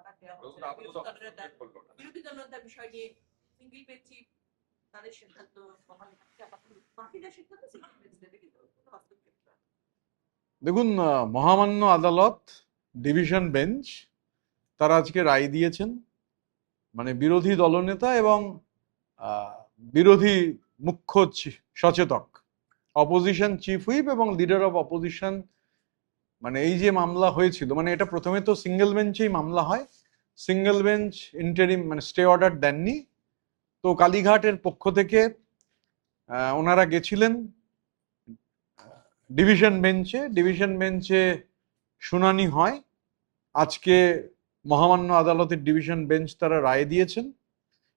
Order দেওয়া হচ্ছে, বিরোধী দলনেতার বিষয় নিয়ে সিঙ্গেল বেঞ্চি তাদের সিদ্ধান্ত বহাল থাকছে, বাকিদের সিদ্ধান্ত সিঙ্গেল বেঞ্চ দেবে, কিন্তু দেখুন, মহামান্য আদালত ডিভিশন বেঞ্চ তারা আজকে রায় দিয়েছেন, মানে বিরোধী দলনেতা এবং বিরোধী মুখ্য সচেতক, অপোজিশন চিফ হুইপ এবং লিডার অফ অপোজিশন, মানে এই যে মামলা হয়েছিল, মানে এটা প্রথমে তো সিঙ্গেল বেঞ্চেই মামলা হয়, সিঙ্গেল বেঞ্চ ইন্টারিম মানে স্টে অর্ডার দেননি। তো কালীঘাটের পক্ষ থেকে ওনারা গেছিলেন ডিভিশন বেঞ্চে, ডিভিশন বেঞ্চে শুনানি হয়। আজকে মহামান্য আদালতের ডিভিশন বেঞ্চ তারা রায় দিয়েছেন,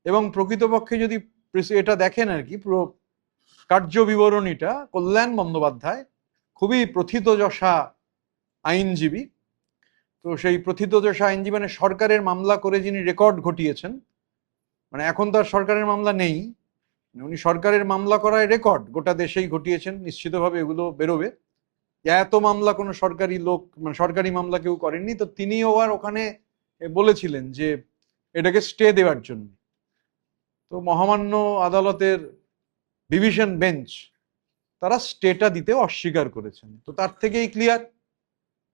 এবং প্রকৃতপক্ষে যদি এটা দেখেন আর কি, পুরো কার্য বিবরণীটা, কল্যাণ বন্দ্যোপাধ্যায় খুবই প্রথিতযশা আইনজীবী, তো সেই প্রথিতযশা আইনজীবী মানে সরকারের মামলা করে যিনি রেকর্ড ঘটিয়েছেন, মানে এখন তো আর সরকারের মামলা নেই, উনি সরকারের মামলা করায় রেকর্ড গোটা দেশেই ঘটিয়েছেন, নিশ্চিতভাবে এগুলো বেরোবে। এত মামলা কোনো সরকারি লোক মানে সরকারি মামলা কেউ করেননি। তো তিনিও আর ওখানে বলেছিলেন যে এটাকে স্টে দেওয়ার জন্য। তো মহামান্য আদালতের ডিভিশন বেঞ্চ তারা স্টেটা দিতে অস্বীকার করেছেন। তো তার থেকেই ক্লিয়ার,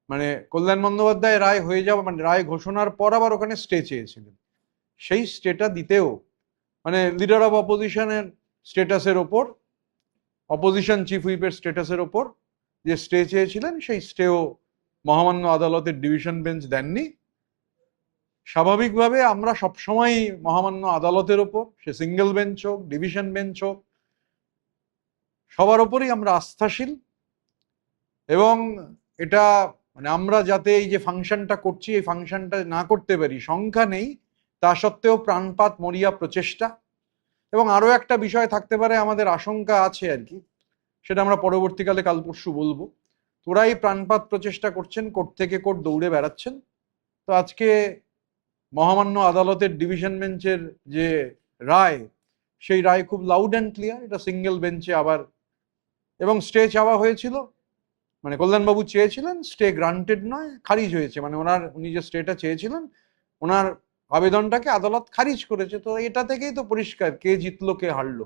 মানে কল্যাণ বন্দ্যোপাধ্যায় রায় হয়ে যাওয়া মানে রায় ঘোষণার পর আবার ওখানে স্টে চেয়েছিলেন, সেই স্টেটা দিতেও মানে লিডার অফ অপোজিশনের স্টেটাসের ওপর, অপোজিশন চিফ হুইপের স্টেটাসের ওপর যে স্টে চেয়েছিলেন, সেই স্টেও মহামান্য আদালতের ডিভিশন বেঞ্চ দেননি। স্বাভাবিকভাবে আমরা সবসময় মহামান্য আদালতের ওপর, সে সিঙ্গেল বেঞ্চ হোক ডিভিশন বেঞ্চ হোক, সবার ওপরই আমরা আস্থাশীল। এবং এটা মানে আমরা যাতে এই যে ফাংশনটা করছি, এই ফাংশনটা না করতে পারি, সংখ্যা নেই তা সত্ত্বেও প্রাণপাত মরিয়া প্রচেষ্টা। এবং আরো একটা বিষয় থাকতে পারে, আমাদের আশঙ্কা আছে আর কি, সেটা আমরা পরবর্তীকালে কাল পরশু বলবো। তোরাই প্রাণপাত প্রচেষ্টা করছেন, কোর্ট থেকে কোর্ট দৌড়ে বেড়াচ্ছেন। তো আজকে মহামান্য আদালতের ডিভিশন বেঞ্চের যে রায়, সেই রায় খুব লাউড অ্যান্ড ক্লিয়ার, এটা সিঙ্গেল বেঞ্চে আবার, এবং স্টে চাওয়া হয়েছিল, মানে কল্যাণবাবু চেয়েছিলেন, স্টে গ্রান্টেড নয়, খারিজ হয়েছে, মানে উনি যে স্টেটা চেয়েছিলেন ওনার আবেদনটাকে আদালত খারিজ করেছে। তো এটা থেকেই তো পরিষ্কার কে জিতলো কে হারলো।